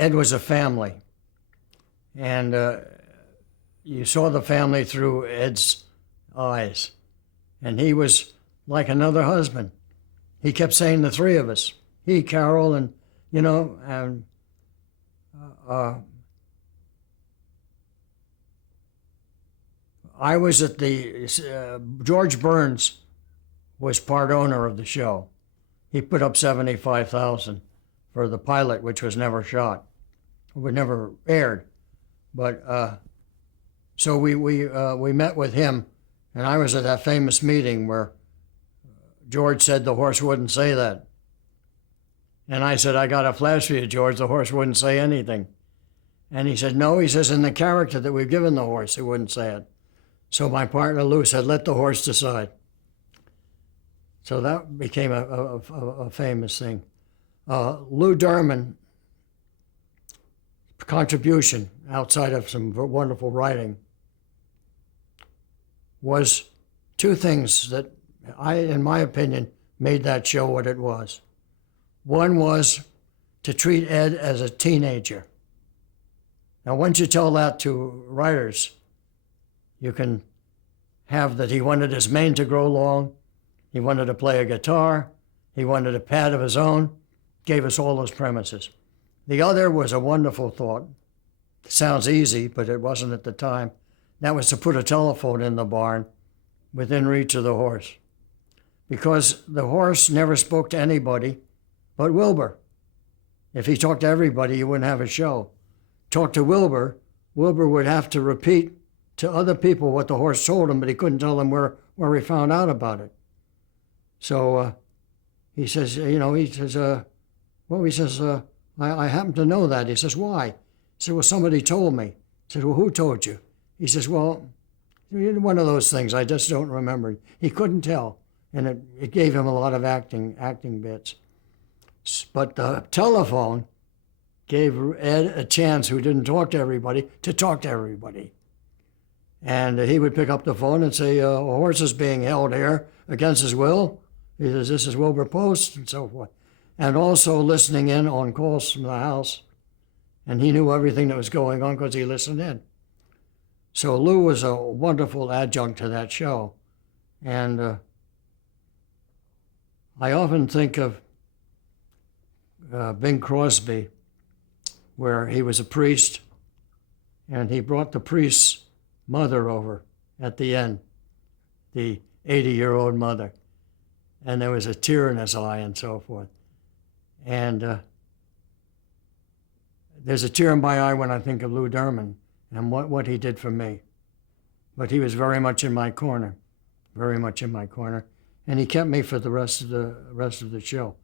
Ed was a family, and you saw the family through Ed's eyes, and he was like another husband. He kept saying the three of us, he, Carol, and and uh, I was at the George Burns was part owner of the show. He put up 75,000 for the pilot, which was never shot, was never aired. But so we met with him, and I was at that famous meeting where George said the horse wouldn't say that. And I said, I got a flash for you, George, the horse wouldn't say anything. And he said, no, he says, in the character that we've given the horse, he wouldn't say it. So my partner, Lou, said, let the horse decide. So that became a famous thing. Lou Derman, contribution outside of some wonderful writing, was two things that in my opinion, made that show what it was. One was to treat Ed as a teenager. Now, once you tell that to writers, you can have that he wanted his mane to grow long, he wanted to play a guitar, he wanted a pad of his own, gave us all those premises. The other was a wonderful thought. It sounds easy, but it wasn't at the time. That was to put a telephone in the barn within reach of the horse. Because the horse never spoke to anybody but Wilbur. If he talked to everybody, you wouldn't have a show. Talk to Wilbur, Wilbur would have to repeat to other people what the horse told him, but he couldn't tell them where he found out about it. So he says, I happen to know that. He says, why? He said, well, somebody told me. He said, well, who told you? He says, well, one of those things, I just don't remember. He couldn't tell, and it gave him a lot of acting bits. But the telephone gave Ed a chance, who didn't talk to everybody, to talk to everybody. And he would pick up the phone and say, a horse is being held here against his will. He says, this is Wilbur Post, and so forth. And also listening in on calls from the house. And he knew everything that was going on because he listened in. So Lou was a wonderful adjunct to that show. And I often think of Bing Crosby, where he was a priest, and he brought the priest's mother over at the end, the 80-year-old mother, and there was a tear in his eye and so forth. And there's a tear in my eye when I think of Lou Derman and what he did for me. But he was very much in my corner, very much in my corner, and he kept me for the rest of the show.